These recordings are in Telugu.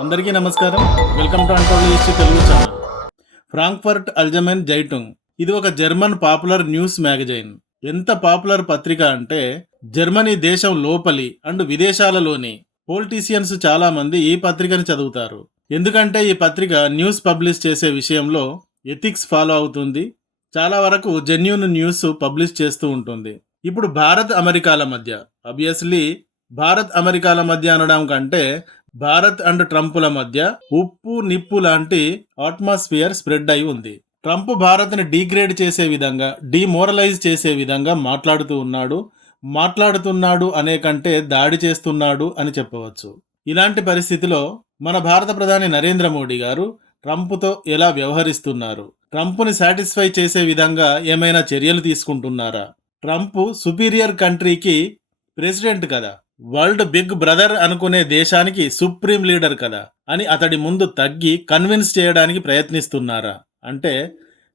అందరికీ నమస్కారం. Welcome to అంటోలి Telugu channel Frankfurt Allgemeine Zeitung ఇది ఒక జర్మన్ పాపులర్ న్యూస్ మ్యాగజైన్ ఎంత పాపులర్ పత్రిక అంటే జర్మనీ దేశం లోపలి అండ్ విదేశాలలోని పొలిటీషియన్స్ చాలా మంది ఈ పత్రికని చదువుతారు. ఎందుకంటే ఈ పత్రిక న్యూస్ పబ్లిష్ చేసే విషయంలో ఎథిక్స్ ఫాలో అవుతుంది. చాలా వరకు జెన్యున్ న్యూస్ పబ్లిష్ చేస్తూ ఉంటుంది. ఇప్పుడు భారత్ అమెరికాల మధ్య అబ్వియస్లీ భారత్ అమెరికాల మధ్య అనడం కంటే భారత్ అండ్ ట్రంపుల మధ్య ఉప్పు నిప్పు లాంటి అట్మాస్ఫియర్ స్ప్రెడ్ అయి ఉంది. ట్రంప్ భారత్ని డీగ్రేడ్ చేసే విధంగా డిమోరలైజ్ చేసే విధంగా మాట్లాడుతూ ఉన్నాడు. మాట్లాడుతున్నాడు అనే కంటే దాడి చేస్తున్నాడు అని చెప్పవచ్చు. ఇలాంటి పరిస్థితిలో మన భారత ప్రధాని నరేంద్ర మోడీ గారు ట్రంప్తో ఎలా వ్యవహరిస్తున్నారు? ట్రంప్ని సాటిస్ఫై చేసే విధంగా ఏమైనా చర్యలు తీసుకుంటున్నారా? ట్రంప్ సుపీరియర్ కంట్రీకి ప్రెసిడెంట్ కదా. వరల్డ్ బిగ్ బ్రదర్ అనుకునే దేశానికి సుప్రీం లీడర్ కదా అని అతడి ముందు తగ్గి కన్విన్స్ చేయడానికి ప్రయత్నిస్తున్నారా? అంటే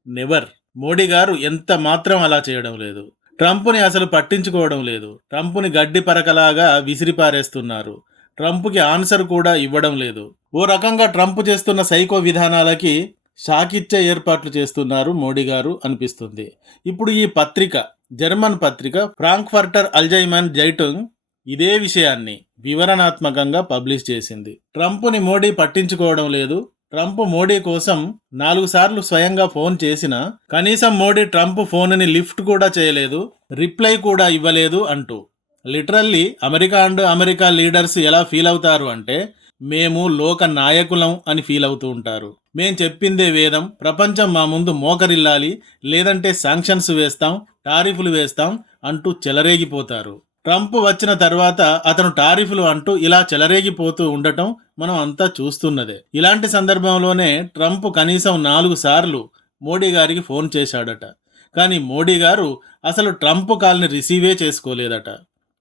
నెవర్. మోడీ గారు ఎంత మాత్రం అలా చేయడం లేదు. ట్రంప్ని అసలు పట్టించుకోవడం లేదు. ట్రంప్ని గడ్డి పరకలాగా విసిరిపారేస్తున్నారు. ట్రంప్కి ఆన్సర్ కూడా ఇవ్వడం లేదు. ఓ రకంగా ట్రంప్ చేస్తున్న సైకో విధానాలకి షాకిచ్చే ఏర్పాట్లు చేస్తున్నారు మోడీ గారు అనిపిస్తుంది. ఇప్పుడు ఈ పత్రిక జర్మన్ పత్రిక ఫ్రాంక్ఫర్టర్ అల్జైమన్ జైటంగ్ ఇదే విషయాన్ని వివరణాత్మకంగా పబ్లిష్ చేసింది. ట్రంప్ని మోడీ పట్టించుకోవడం లేదు. ట్రంప్ మోడీ కోసం నాలుగు సార్లు స్వయంగా ఫోన్ చేసినా కనీసం మోడీ ట్రంప్ ఫోన్ని లిఫ్ట్ కూడా చేయలేదు రిప్లై కూడా ఇవ్వలేదు అంటూ. Literally America and America leaders ఎలా ఫీల్ అవుతారు అంటే మేము లోక నాయకులం అని ఫీల్ అవుతూ ఉంటారు. మేం చెప్పిందే వేదం ప్రపంచం మా ముందు మోకరిల్లాలి లేదంటే శాంక్షన్స్ వేస్తాం టారిఫ్లు వేస్తాం అంటూ చెలరేగిపోతారు. ట్రంప్ వచ్చిన తర్వాత అతను టారిఫ్లు అంటూ ఇలా చెలరేగిపోతూ ఉండటం మనం అంతా చూస్తున్నదే. ఇలాంటి సందర్భంలోనే ట్రంప్ కనీసం నాలుగు సార్లు మోడీ గారికి ఫోన్ చేశాడట. కానీ మోడీ గారు అసలు ట్రంప్ కాల్ని రిసీవే చేసుకోలేదట.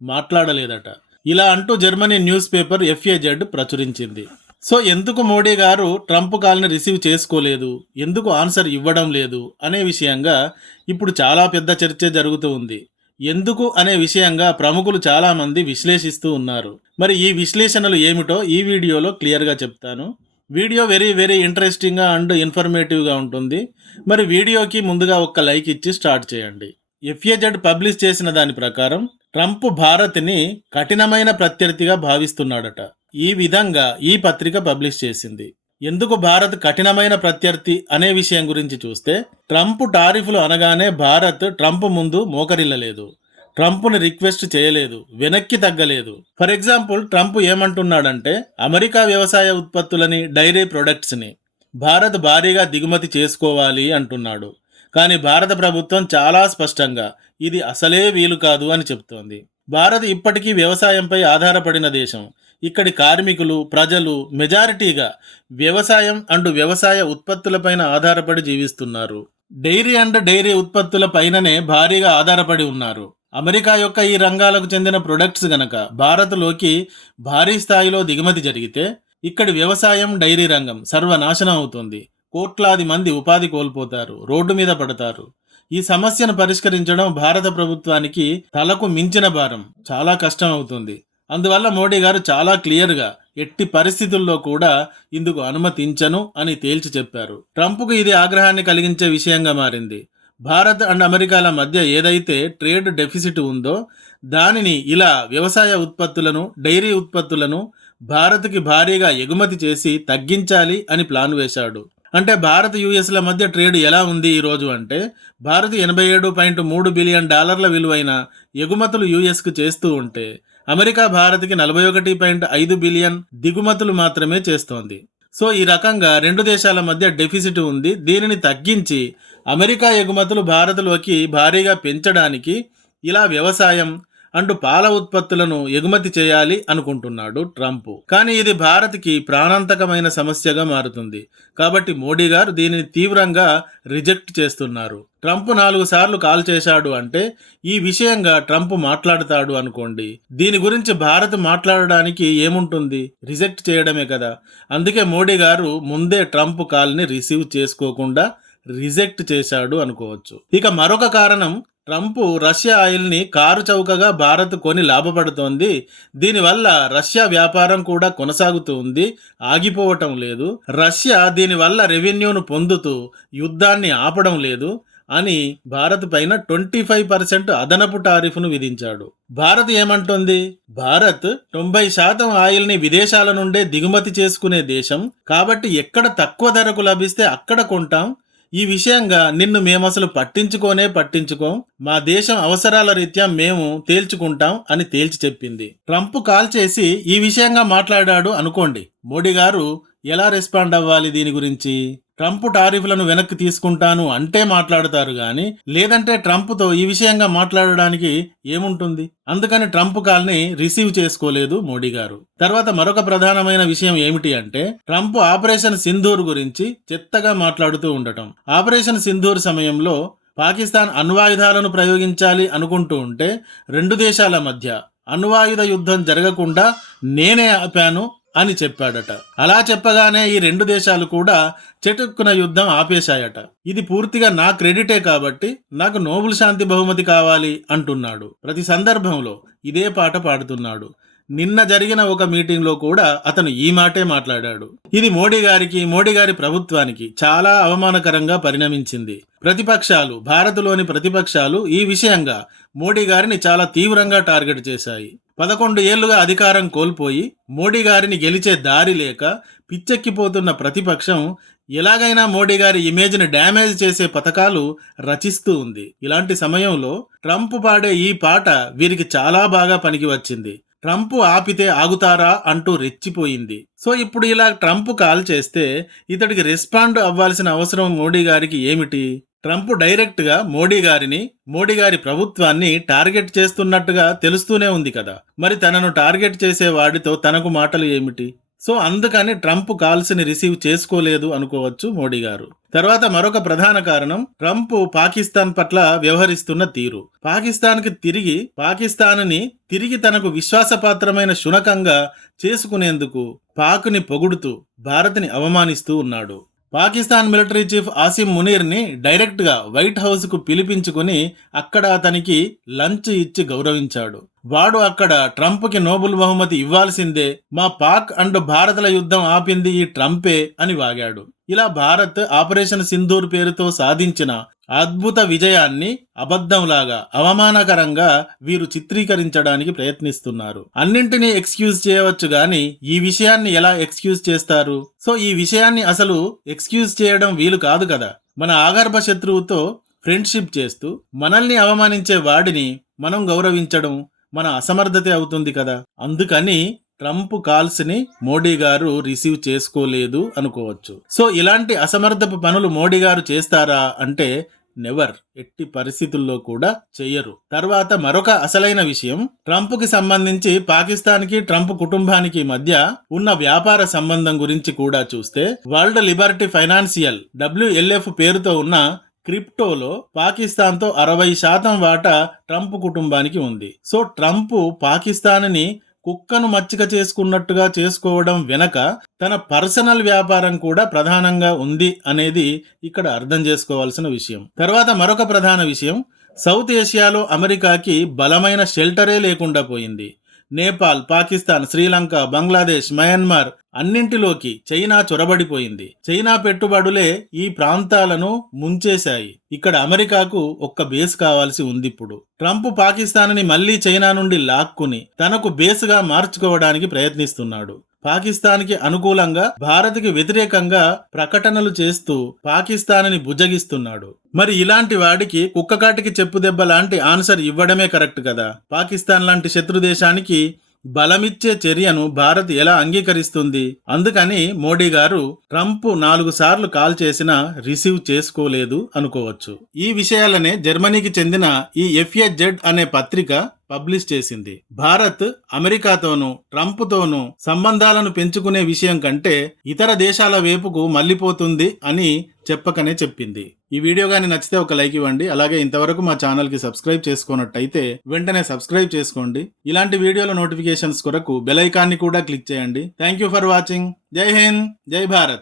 మాట్లాడలేదట. ఇలా అంటూ జర్మనీ న్యూస్ పేపర్ ఎఫ్ఏజెడ్ ప్రచురించింది. సో ఎందుకు మోడీ గారు ట్రంప్ కాల్ని రిసీవ్ చేసుకోలేదు? ఎందుకు ఆన్సర్ ఇవ్వడం లేదు? అనే విషయంగా ఇప్పుడు చాలా పెద్ద చర్చ జరుగుతూ ఉంది. ఎందుకు అనే విషయంగా ప్రముఖులు చాలామంది విశ్లేషిస్తూ ఉన్నారు. మరి ఈ విశ్లేషణలు ఏమిటో ఈ వీడియోలో క్లియర్గా చెప్తాను. వీడియో వెరీ వెరీ ఇంట్రెస్టింగ్గా అండ్ ఇన్ఫర్మేటివ్గా ఉంటుంది. మరి వీడియోకి ముందుగా ఒక్క లైక్ ఇచ్చి స్టార్ట్ చేయండి. ఎఫ్ఏజెడ్ పబ్లిష్ చేసిన దాని ప్రకారం ట్రంప్ భారత్ని కఠినమైన ప్రత్యర్థిగా భావిస్తున్నాడట. ఈ విధంగా ఈ పత్రిక పబ్లిష్ చేసింది. ఎందుకు భారత్ కఠినమైన ప్రత్యర్థి అనే విషయం గురించి చూస్తే ట్రంప్ టారిఫ్లు అనగానే భారత్ ట్రంప్ ముందు మోకరిల్లలేదు. ట్రంప్ను రిక్వెస్ట్ చేయలేదు వెనక్కి తగ్గలేదు. ఫర్ ఎగ్జాంపుల్ ట్రంప్ ఏమంటున్నాడంటే అమెరికా వ్యవసాయ ఉత్పత్తులని డైరీ ప్రొడక్ట్స్ని భారత్ భారీగా దిగుమతి చేసుకోవాలి అంటున్నాడు. కానీ భారత ప్రభుత్వం చాలా స్పష్టంగా ఇది అసలే వీలు కాదు అని చెప్తోంది. భారత్ ఇప్పటికీ వ్యవసాయంపై ఆధారపడిన దేశం. ఇక్కడి కార్మికులు ప్రజలు మెజారిటీగా వ్యవసాయం అండ్ వ్యవసాయ ఉత్పత్తులపైన ఆధారపడి జీవిస్తున్నారు. డైరీ అండ్ డైరీ ఉత్పత్తుల పైననే భారీగా ఆధారపడి ఉన్నారు. అమెరికా యొక్క ఈ రంగాలకు చెందిన ప్రొడక్ట్స్ గనక భారత్లోకి భారీ స్థాయిలో దిగుమతి జరిగితే ఇక్కడి వ్యవసాయం డైరీ రంగం సర్వనాశనం అవుతుంది. కోట్లాది మంది ఉపాధి కోల్పోతారు రోడ్డు మీద పడతారు. ఈ సమస్యను పరిష్కరించడం భారత ప్రభుత్వానికి తలకు మించిన భారం చాలా కష్టం అవుతుంది. అందువల్ల మోడీ గారు చాలా క్లియర్గా ఎట్టి పరిస్థితుల్లో కూడా ఇందుకు అనుమతించను అని తేల్చి చెప్పారు. ట్రంప్కు ఇది ఆగ్రహాన్ని కలిగించే విషయంగా మారింది. భారత్ అండ్ అమెరికాల మధ్య ఏదైతే ట్రేడ్ డెఫిసిట్ ఉందో దానిని ఇలా వ్యవసాయ ఉత్పత్తులను డైరీ ఉత్పత్తులను భారత్కి భారీగా ఎగుమతి చేసి తగ్గించాలి అని ప్లాన్ వేశాడు. అంటే భారత్ యుఎస్ల మధ్య ట్రేడ్ ఎలా ఉంది ఈరోజు అంటే భారత్ ఎనభై ఏడు పాయింట్ మూడు బిలియన్ డాలర్ల విలువైన ఎగుమతులు యుఎస్కు చేస్తూ ఉంటే అమెరికా భారత్కి నలభై ఒకటి పాయింట్ ఐదు బిలియన్ దిగుమతులు మాత్రమే చేస్తోంది. సో ఈ రకంగా రెండు దేశాల మధ్య డెఫిసిట్ ఉంది. దీనిని తగ్గించి అమెరికా ఎగుమతులు భారత్లోకి భారీగా పెంచడానికి ఇలా వ్యవసాయం అంటూ పాల ఉత్పత్తులను ఎగుమతి చేయాలి అనుకుంటున్నాడు ట్రంప్. కానీ ఇది భారత్కి ప్రాణాంతకమైన సమస్యగా మారుతుంది. కాబట్టి మోడీ గారు దీనిని తీవ్రంగా రిజెక్ట్ చేస్తున్నారు. ట్రంప్ నాలుగు సార్లు కాల్ చేశాడు అంటే ఈ విషయంగా ట్రంప్ మాట్లాడతాడు అనుకోండి. దీని గురించి భారత్ మాట్లాడడానికి ఏముంటుంది? రిజెక్ట్ చేయడమే కదా. అందుకే మోడీ గారు ముందే ట్రంప్ కాల్ని రిసీవ్ చేసుకోకుండా రిజెక్ట్ చేశాడు అనుకోవచ్చు. ఇక మరొక కారణం ట్రంప్ రష్యా ఆయిల్ని కారు చౌకగా భారత్ కొని లాభపడుతోంది. దీనివల్ల రష్యా వ్యాపారం కూడా కొనసాగుతూ ఉంది. ఆగిపోవటం లేదు. రష్యా దీనివల్ల రెవెన్యూను పొందుతూ యుద్ధాన్ని ఆపడం లేదు అని భారత్ పైన ట్వంటీ ఫైవ్ పర్సెంట్ అదనపు టారిఫ్ను విధించాడు. భారత్ ఏమంటోంది? భారత్ తొంభై శాతం ఆయిల్ని విదేశాల నుండే దిగుమతి చేసుకునే దేశం. కాబట్టి ఎక్కడ తక్కువ ధరకు లభిస్తే అక్కడ కొంటాం. ఈ విషయంగా నిన్ను మేమసలు పట్టించుకోనే పట్టించుకోం. మా దేశం అవసరాల రీత్యా మేము తేల్చుకుంటాం అని తేల్చి చెప్పింది. ట్రంప్ కాల్ చేసి ఈ విషయంగా మాట్లాడాడు అనుకోండి. మోడీ గారు ఎలా రెస్పాండ్ అవ్వాలి దీని గురించి? ట్రంప్ టారిఫ్లను వెనక్కి తీసుకుంటాను అంటే మాట్లాడతారు గాని లేదంటే ట్రంప్తో ఈ విషయంగా మాట్లాడడానికి ఏముంటుంది? అందుకని ట్రంప్ కాల్ని రిసీవ్ చేసుకోలేదు మోడీ గారు. తర్వాత మరొక ప్రధానమైన విషయం ఏమిటి అంటే ట్రంప్ ఆపరేషన్ సింధూర్ గురించి చెత్తగా మాట్లాడుతూ ఉండటం. ఆపరేషన్ సింధూర్ సమయంలో పాకిస్తాన్ అణ్వాయుధాలను ప్రయోగించాలి అనుకుంటూ ఉంటే రెండు దేశాల మధ్య అణ్వాయుధ యుద్ధం జరగకుండా నేనే ఆపాను అని చెప్పాడట. అలా చెప్పగానే ఈ రెండు దేశాలు కూడా చెటుక్కున యుద్ధం ఆపేశాయట. ఇది పూర్తిగా నా క్రెడిటే కాబట్టి నాకు నోబుల్ శాంతి బహుమతి కావాలి అంటున్నాడు. ప్రతి సందర్భంలో ఇదే పాట పాడుతున్నాడు. నిన్న జరిగిన ఒక మీటింగ్లో కూడా అతను ఈ మాటే మాట్లాడాడు. ఇది మోడీ గారికి మోడీ గారి ప్రభుత్వానికి చాలా అవమానకరంగా పరిణమించింది. ప్రతిపక్షాలు భారత్లోని ప్రతిపక్షాలు ఈ విషయంగా మోడీ గారిని చాలా తీవ్రంగా టార్గెట్ చేశాయి. పదకొండు ఏళ్ళుగా అధికారం కోల్పోయి మోడీ గారిని గెలిచే దారి లేక పిచ్చెక్కిపోతున్న ప్రతిపక్షం ఎలాగైనా మోడీ గారి ఇమేజ్ని డ్యామేజ్ చేసే పథకాలు రచిస్తూ ఉంది. ఇలాంటి సమయంలో ట్రంప్ పాడే ఈ పాట వీరికి చాలా బాగా పనికి వచ్చింది. ట్రంప్ ఆపితే ఆగుతారా అంటూ రెచ్చిపోయింది. సో ఇప్పుడు ఇలా ట్రంప్ కాల్ చేస్తే ఇతడికి రెస్పాండ్ అవ్వాల్సిన అవసరం మోడీ గారికి ఏమిటి? ట్రంప్ డైరెక్ట్గా మోడీ గారిని మోడీ గారి ప్రభుత్వాన్ని టార్గెట్ చేస్తున్నట్టుగా తెలుస్తూనే ఉంది కదా. మరి తనను టార్గెట్ చేసే వాడితో తనకు మాటలు ఏమిటి? సో అందుకని ట్రంప్ కాల్స్ని రిసీవ్ చేసుకోలేదు అనుకోవచ్చు మోడీ గారు. తర్వాత మరొక ప్రధాన కారణం ట్రంప్ పాకిస్తాన్ పట్ల వ్యవహరిస్తున్న తీరు. పాకిస్తాన్కి తిరిగి పాకిస్తాన్ని తిరిగి తనకు విశ్వాసపాత్రమైన శునకంగా చేసుకునేందుకు పాక్ని పొగుడుతూ భారత్ని అవమానిస్తూ ఉన్నాడు. పాకిస్తాన్ మిలిటరీ చీఫ్ ఆసిమ్ మునీర్ని డైరెక్ట్గా వైట్ హౌస్కు పిలిపించుకుని అక్కడ అతనికి లంచ్ ఇచ్చి గౌరవించాడు. వాడు అక్కడ ట్రంప్కి నోబుల్ బహుమతి ఇవ్వాల్సిందే మా పాక్ అండ్ భారత్ల యుద్ధం ఆపింది ఈ ట్రంపే అని వాగాడు. ఇలా భారత్ ఆపరేషన్ సింధూర్ పేరుతో సాధించిన అద్భుత విజయాన్ని అబద్ధంలాగా అవమానకరంగా వీరు చిత్రీకరించడానికి ప్రయత్నిస్తున్నారు. అన్నింటినీ ఎక్స్క్యూజ్ చేయవచ్చు గాని ఈ విషయాన్ని ఎలా ఎక్స్క్యూజ్ చేస్తారు? సో ఈ విషయాన్ని అసలు ఎక్స్క్యూజ్ చేయడం వీలు కాదు కదా. మన ఆగర్భ శత్రువుతో ఫ్రెండ్షిప్ చేస్తూ మనల్ని అవమానించే వాడిని మనం గౌరవించడం మన అసమర్థతే అవుతుంది కదా. అందుకని ట్రంప్ కాల్స్ని మోడీ గారు రిసీవ్ చేసుకోలేదు అనుకోవచ్చు. సో ఇలాంటి అసమర్థపు పనులు మోడీ గారు చేస్తారా అంటే నెవర్ ఎట్టి పరిస్థితుల్లో కూడా చెయ్యరు తర్వాత మరొక అసలైన విషయం ట్రంప్కి సంబంధించి పాకిస్తాన్కి ట్రంప్ కుటుంబానికి మధ్య ఉన్న వ్యాపార సంబంధం గురించి కూడా చూస్తే వరల్డ్ లిబర్టీ ఫైనాన్షియల్ డబ్ల్యూఎల్ఎఫ్ పేరుతో ఉన్న క్రిప్టోలో పాకిస్తాన్తో అరవై శాతం వాటా ట్రంప్ కుటుంబానికి ఉంది. సో ట్రంప్ పాకిస్తాన్ని కుక్కను మచ్చిక చేసుకున్నట్టుగా చేసుకోవడం వెనక తన పర్సనల్ వ్యాపారం కూడా ప్రధానంగా ఉంది అనేది ఇక్కడ అర్థం చేసుకోవాల్సిన విషయం. తర్వాత మరొక ప్రధాన విషయం సౌత్ ఏషియాలో అమెరికాకి బలమైన షెల్టరే లేకుండా పోయింది. నేపాల్ పాకిస్తాన్ శ్రీలంక బంగ్లాదేశ్ మయన్మార్ అన్నింటిలోకి చైనా చొరబడిపోయింది. చైనా పెట్టుబడులే ఈ ప్రాంతాలను ముంచేశాయి. ఇక్కడ అమెరికాకు ఒక్క బేస్ కావాల్సి ఉంది ఇప్పుడు ట్రంప్ పాకిస్తాన్ని మళ్ళీ చైనా నుండి లాక్కుని తనకు బేస్గా మార్చుకోవడానికి ప్రయత్నిస్తున్నాడు. పాకిస్తాన్కి అనుకూలంగా భారత్కి వ్యతిరేకంగా ప్రకటనలు చేస్తూ పాకిస్తాన్ని బుజ్జగిస్తున్నాడు మరి ఇలాంటి వాడికి కుక్కకాటికి చెప్పు దెబ్బ లాంటి ఆన్సర్ ఇవ్వడమే కరెక్ట్ కదా? పాకిస్తాన్ లాంటి శత్రు దేశానికి బలమిచ్చే చర్యను భారత్ ఎలా అంగీకరిస్తుంది? అందుకని మోడీ గారు ట్రంప్ నాలుగు సార్లు కాల్ చేసినా రిసీవ్ చేసుకోలేదు అనుకోవచ్చు. ఈ విషయాలనే జర్మనీకి చెందిన ఈ ఎఫ్ఏజెడ్ అనే పత్రిక పబ్లిష్ చేసింది. భారత్ అమెరికాతోనూ ట్రంప్తోనూ సంబంధాలను పెంచుకునే విషయం కంటే ఇతర దేశాల వైపుకు మళ్ళీపోతుంది అని చెప్పకనే చెప్పింది. ఈ వీడియో కానీ నచ్చితే ఒక లైక్ ఇవ్వండి. అలాగే ఇంతవరకు మా ఛానల్కి సబ్స్క్రైబ్ చేసుకున్నట్టయితే వెంటనే సబ్స్క్రైబ్ చేసుకోండి. ఇలాంటి వీడియోల నోటిఫికేషన్స్ కొరకు బెల్ ఐకాన్ని కూడా క్లిక్ చేయండి. Thank you for watching. జై హింద్. జై భారత్.